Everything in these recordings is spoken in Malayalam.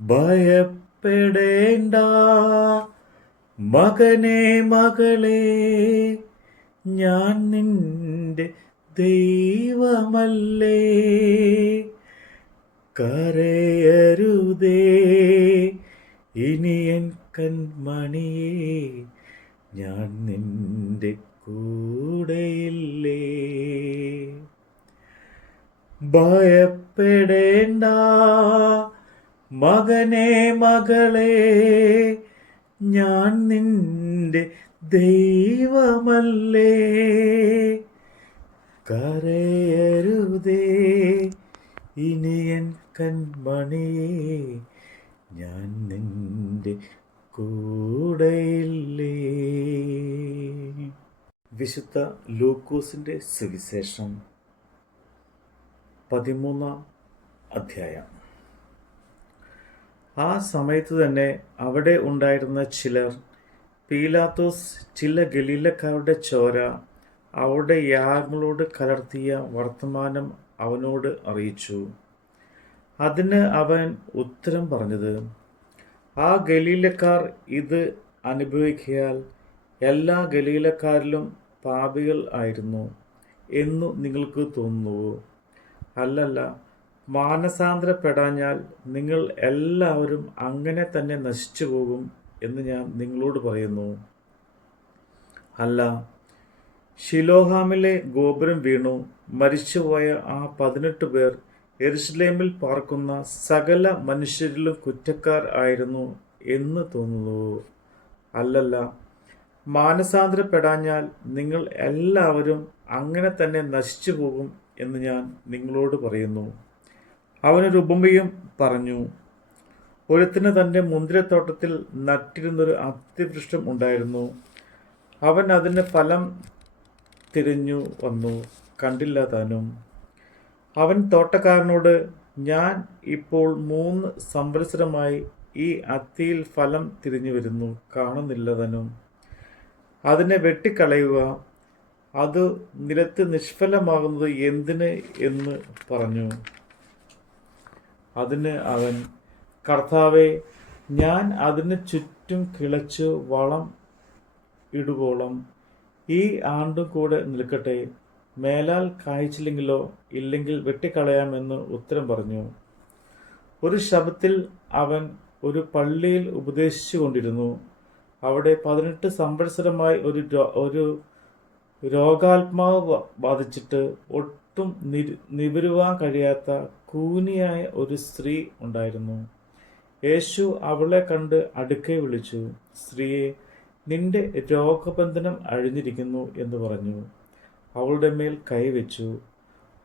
ഭയപ്പെടേണ്ട. മകനെ മകളെ ഞാൻ നിന്റെ ദൈവമല്ലേ. കരയരുതേ ഇനി എൻ കൺമണിയേ ഞാൻ നിന്റെ കൂടെയില്ലേ. ഭയപ്പെടേണ്ട. മകനെ മകളെ ഞാൻ നിന്റെ ദൈവമല്ലേ. കരയരുതേ ഇനിയൻ കൺമണിയെ ഞാൻ നിന്റെ കൂടെയില്ലേ. വിശുദ്ധ ലൂക്കോസിന്റെ സുവിശേഷം പതിമൂന്നാം അധ്യായം. ആ സമയത്ത് തന്നെ അവിടെ ഉണ്ടായിരുന്ന ചിലർ പീലാത്തോസ് ചില ഗലീലക്കാരുടെ ചോര അവരുടെ യാഗങ്ങളോട് കലർത്തിയ വർത്തമാനം അവനോട് അറിയിച്ചു. അതിന് അവൻ ഉത്തരം പറഞ്ഞത് ആ ഗലീലക്കാർ ഇത് അനുഭവിക്കിയാൽ എല്ലാ ഗലീലക്കാരിലും പാപികൾ ആയിരുന്നു എന്നു നിങ്ങൾക്ക് തോന്നുന്നുവോ? അല്ലല്ല മാനസാന്തരപ്പെടാഞ്ഞാൽ നിങ്ങൾ എല്ലാവരും അങ്ങനെ തന്നെ നശിച്ചു പോകും എന്ന് ഞാൻ നിങ്ങളോട് പറയുന്നു. അല്ല ഷിലോഹാമിലെ ഗോപുരം വീണു. മരിച്ചുപോയ ആ പതിനെട്ട് പേർ എരുസലേമിൽ പാർക്കുന്ന സകല മനുഷ്യരിലും കുറ്റക്കാർ ആയിരുന്നു എന്ന് തോന്നുന്നു. അല്ലല്ല മാനസാന്തരപ്പെടാഞ്ഞാൽ നിങ്ങൾ എല്ലാവരും അങ്ങനെ തന്നെ നശിച്ചു പോകും എന്ന് ഞാൻ നിങ്ങളോട് പറയുന്നു. അവനൊരു ഉപമയും പറഞ്ഞു ഒരുത്തിന് തന്റെ മുന്തിരത്തോട്ടത്തിൽ നട്ടിരുന്നൊരു അത്യവൃഷ്ടം ഉണ്ടായിരുന്നു. അവൻ അതിന് ഫലം തിരിഞ്ഞു വന്നു. കണ്ടില്ല താനും. അവൻ തോട്ടക്കാരനോട് ഞാൻ ഇപ്പോൾ മൂന്ന് സംവത്സരമായി ഈ അത്തിയിൽ ഫലം തിരിഞ്ഞു വരുന്നു. കാണുന്നില്ല തനും. അതിനെ വെട്ടിക്കളയുക. അത് നിലത്ത് നിഷ്ഫലമാകുന്നത് എന്തിന്? എന്ന് പറഞ്ഞു. അതിന് അവൻ കർത്താവെ ഞാൻ അതിന് ചുറ്റും കിളച്ച് വളം ഇടുകോളം ഈ ആണ്ടും കൂടെ നിൽക്കട്ടെ. മേലാൽ കായ്ച്ചില്ലെങ്കിലോ ഇല്ലെങ്കിൽ വെട്ടിക്കളയാമെന്ന് ഉത്തരം പറഞ്ഞു. ഒരു ശബത്തിൽ അവൻ ഒരു പള്ളിയിൽ ഉപദേശിച്ചു കൊണ്ടിരുന്നു അവിടെ പതിനെട്ട് സംവത്സരമായി ഒരു ഒരു രോഗാത്മാവ് ബാധിച്ചിട്ട് ഒട്ടും നിവരുവാൻ കഴിയാത്ത കൂനിയായ ഒരു സ്ത്രീ ഉണ്ടായിരുന്നു. യേശു അവളെ കണ്ട് അടുക്കെ വിളിച്ചു സ്ത്രീയെ നിന്റെ രോഗബന്ധനം അഴിഞ്ഞിരിക്കുന്നു എന്ന് പറഞ്ഞു. അവളുടെ മേൽ കൈവച്ചു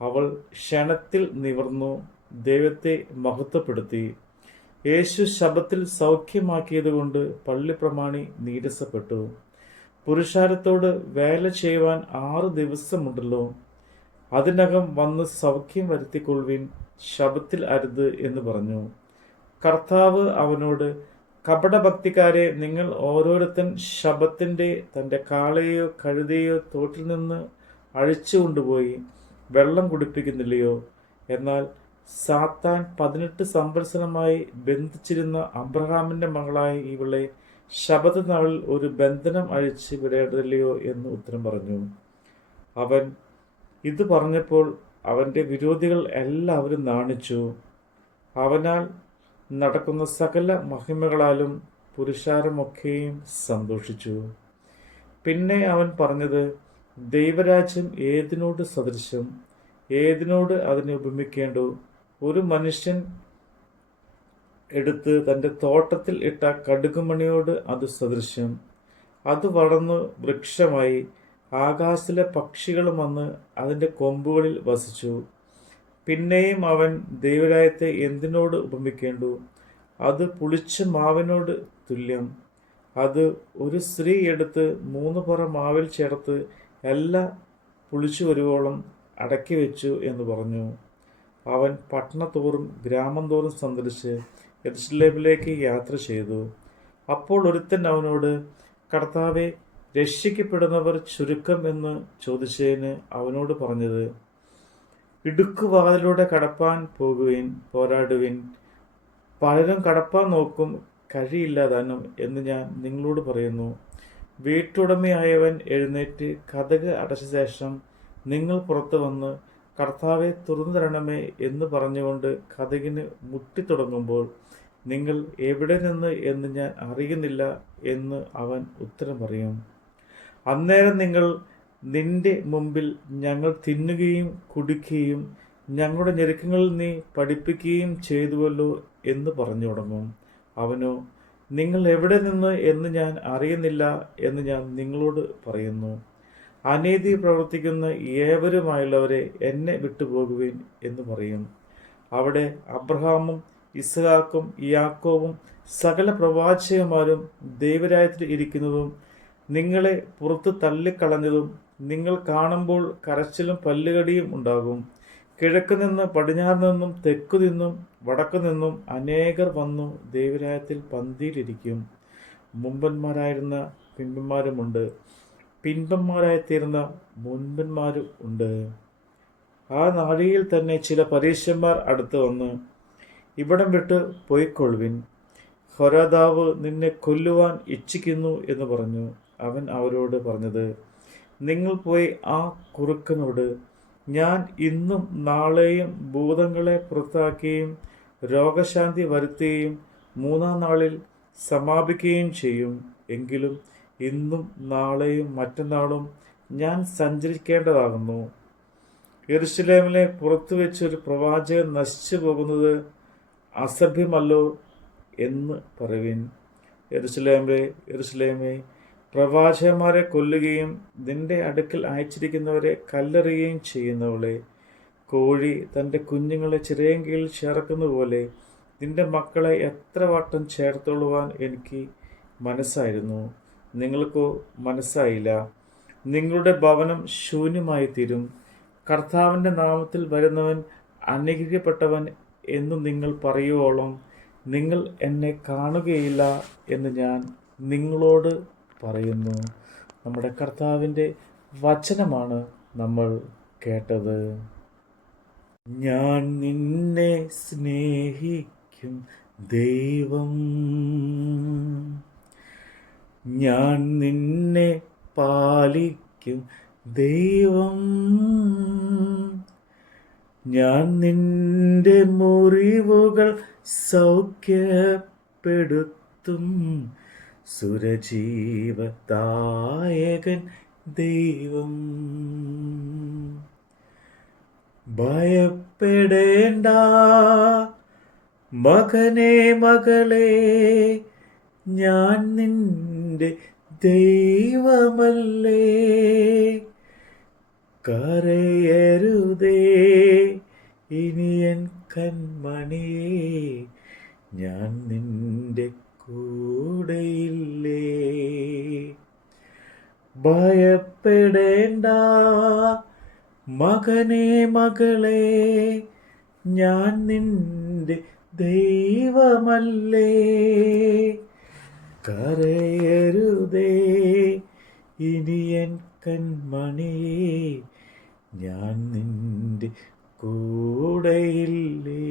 അവൾ ക്ഷണത്തിൽ നിവർന്നു ദൈവത്തെ മഹത്വപ്പെടുത്തി. യേശു ശബത്തിൽ സൗഖ്യമാക്കിയതുകൊണ്ട് പള്ളിപ്രമാണി നീരസപ്പെട്ടു. പുരുഷാരത്തോട് വേല ചെയ്യുവാൻ ആറ് ദിവസമുണ്ടല്ലോ. അതിനകം വന്ന് സൗഖ്യം വരുത്തിക്കൊള്ളുവിൻ ശബത്തിൽ അരുത് എന്ന് പറഞ്ഞു. കർത്താവ് അവനോട് കപടഭക്തിക്കാരെ നിങ്ങൾ ഓരോരുത്തൻ ശബത്തിന്റെ തന്റെ കാളയോ കഴുതയോ തോട്ടിൽ നിന്ന് അഴിച്ചു കൊണ്ടുപോയി വെള്ളം കുടിപ്പിക്കുന്നില്ലയോ? എന്നാൽ സാത്താൻ പതിനെട്ട് സംവത്സരമായി ബന്ധിച്ചിരുന്ന അബ്രഹാമിന്റെ മകളായ ഇവളെ ശബത് നാളിൽ ഒരു ബന്ധനം അഴിച്ച് വിടേണ്ടതില്ലയോ എന്ന് ഉത്തരം പറഞ്ഞു. അവൻ ഇത് പറഞ്ഞപ്പോൾ അവന്റെ വിരോധികൾ എല്ലാവരും നാണിച്ചു. അവനാൽ നടക്കുന്ന സകല മഹിമകളാലും പുരുഷാരമൊക്കെയും സന്തോഷിച്ചു. പിന്നെ അവൻ പറഞ്ഞത് ദൈവരാജ്യം ഏതിനോട് സദൃശം ഏതിനോട് അതിനെ ഉപമിക്കേണ്ടു? ഒരു മനുഷ്യൻ എടുത്ത് തന്റെ തോട്ടത്തിൽ ഇട്ട കടുകുമണിയോട് അത് സദൃശ്യം. അത് വളർന്നു വൃക്ഷമായി ആകാശത്തിലെ പക്ഷികളും വന്ന് അതിന്റെ കൊമ്പുകളിൽ വസിച്ചു. പിന്നെയും അവൻ ദൈവരായത്തെ എന്തിനോട് ഉപമിക്കേണ്ടു? അത് പുളിച്ച മാവിനോട് തുല്യം. അത് ഒരു സ്ത്രീ എടുത്ത് മൂന്ന് പുറം മാവിൽ ചേർത്ത് എല്ലാ പുളിച്ചു വരുവോളം അടക്കി വെച്ചു എന്ന് പറഞ്ഞു. അവൻ പട്ടണത്തോറും ഗ്രാമം തോറും സന്ദർശിച്ച് യെരുശലേമിലേക്ക് യാത്ര ചെയ്തു. അപ്പോൾ ഒരുത്തൻ അവനോട് കർത്താവെ രക്ഷിക്കപ്പെടുന്നവർ ചുരുക്കം എന്ന് ചോദിച്ചതിന് അവനോട് പറഞ്ഞത് ഇടുക്കുവാതിലൂടെ കടപ്പാൻ പോകുവിൻ പോരാടുവിൻ. പലരും കടപ്പാൻ നോക്കും കഴിയില്ലാതാനും എന്ന് ഞാൻ നിങ്ങളോട് പറയുന്നു. വീട്ടുടമയായവൻ എഴുന്നേറ്റ് കഥക് അടച്ച ശേഷം നിങ്ങൾ പുറത്തു വന്ന് കർത്താവെ തുറന്നു തരണമേ എന്ന് പറഞ്ഞുകൊണ്ട് കഥകിന് മുട്ടിത്തുടങ്ങുമ്പോൾ നിങ്ങൾ എവിടെ നിന്ന് എന്ന് ഞാൻ അറിയുന്നില്ല എന്ന് അവൻ ഉത്തരം പറയും. അന്നേരം നിങ്ങൾ നിന്റെ മുമ്പിൽ ഞങ്ങൾ തിന്നുകയും കുടിക്കുകയും ഞങ്ങളുടെ ഞെരുക്കങ്ങളിൽ നീ പഠിപ്പിക്കുകയും ചെയ്തുവല്ലോ എന്ന് പറഞ്ഞു തുടങ്ങും. അവനോ നിങ്ങൾ എവിടെ നിന്ന് എന്ന് ഞാൻ അറിയുന്നില്ല എന്ന് ഞാൻ നിങ്ങളോട് പറയുന്നു. അനീതി പ്രവർത്തിക്കുന്ന ഏവരുമായുള്ളവരെ എന്നെ വിട്ടുപോകുവിൻ എന്ന് പറയും. അവിടെ അബ്രഹാമും ഇസ്ഹാക്കും യാക്കോവും സകല പ്രവാചകന്മാരും ദൈവരായത്തിൽ ഇരിക്കുന്നതും നിങ്ങളെ പുറത്ത് തള്ളിക്കളഞ്ഞതും നിങ്ങൾ കാണുമ്പോൾ കരച്ചിലും പല്ലുകടിയും ഉണ്ടാകും. കിഴക്ക് നിന്ന് പടിഞ്ഞാറ് നിന്നും തെക്കു നിന്നും വടക്കു നിന്നും അനേകർ വന്നു ദൈവരായത്തിൽ പന്തിയിലിരിക്കും. മുമ്പന്മാരായിരുന്ന പിമ്പന്മാരുമുണ്ട് പിൻപന്മാരായിത്തീർന്ന മുൻപന്മാരും ഉണ്ട്. ആ നാഴികയിൽ തന്നെ ചില പരീക്ഷന്മാർ അടുത്ത് വന്ന് ഇവിടം വിട്ട് പോയിക്കൊള്ളുവിൻ. ഹൊരാദാവ് നിന്നെ കൊല്ലുവാൻ ഇച്ഛിക്കുന്നു എന്ന് പറഞ്ഞു. അവൻ അവരോട് പറഞ്ഞത് നിങ്ങൾ പോയി ആ കുറുക്കനോട് ഞാൻ ഇന്നും നാളെയും ഭൂതങ്ങളെ പുറത്താക്കുകയും രോഗശാന്തി വരുത്തുകയും മൂന്നാം നാളിൽ സമാപിക്കുകയും ചെയ്യും. എങ്കിലും ഇന്നും നാളെയും മറ്റന്നാളും ഞാൻ സഞ്ചരിക്കേണ്ടതാകുന്നു. എരുശലേമിലെ പുറത്തു വെച്ചൊരു പ്രവാചകൻ നശിച്ചു പോകുന്നത് അസഭ്യമല്ലോ എന്ന് പറയുവിൻ. യെരുശലേമേ യെരുശലേമേ പ്രവാചകന്മാരെ കൊല്ലുകയും നിന്റെ അടുക്കൽ അയച്ചിരിക്കുന്നവരെ കല്ലെറിയുകയും ചെയ്യുന്നവളെ. കോഴി തന്റെ കുഞ്ഞുങ്ങളെ ചിറയും കീഴിൽ ചേർക്കുന്ന പോലെ നിന്റെ മക്കളെ എത്ര വട്ടം ചേർത്തോളുവാൻ എനിക്ക് മനസ്സായിരുന്നു. നിങ്ങൾക്കോ മനസ്സായില്ല. നിങ്ങളുടെ ഭവനം ശൂന്യമായി തീരും കർത്താവിന്റെ നാമത്തിൽ വരുന്നവൻ അനുഗ്രഹിക്കപ്പെട്ടവൻ എന്ന് നിങ്ങൾ പറയുവോളം നിങ്ങൾ എന്നെ കാണുകയില്ല എന്ന് ഞാൻ നിങ്ങളോട് പറയുന്നു. നമ്മുടെ കർത്താവിന്റെ വചനമാണ് നമ്മൾ കേട്ടത്. ഞാൻ നിന്നെ സ്നേഹിക്കും ദൈവം. ഞാൻ നിന്നെ പാലിക്കും ദൈവം. ഞാൻ നിന്റെ മുറിവുകൾ സൗഖ്യപ്പെടുത്തും. സുരജീവദായകൻ ദൈവം. ഭയപ്പെടേണ്ട മകനെ മകളെ ഞാൻ നിന്റെ ദൈവമല്ലേ. കരയരുതേ ഇനിയൻ കൺമണിയേ ഞാൻ നിന്റെ കൂടെയില്ലേ? ഭയപ്പെടേണ്ട മകനെ മകളെ ഞാൻ നിന്റെ ദൈവമല്ലേ? കരയരുതേ ഇനിയൻ കൺമണി ഞാൻ നിന്റെ കൂടെയില്ലേ?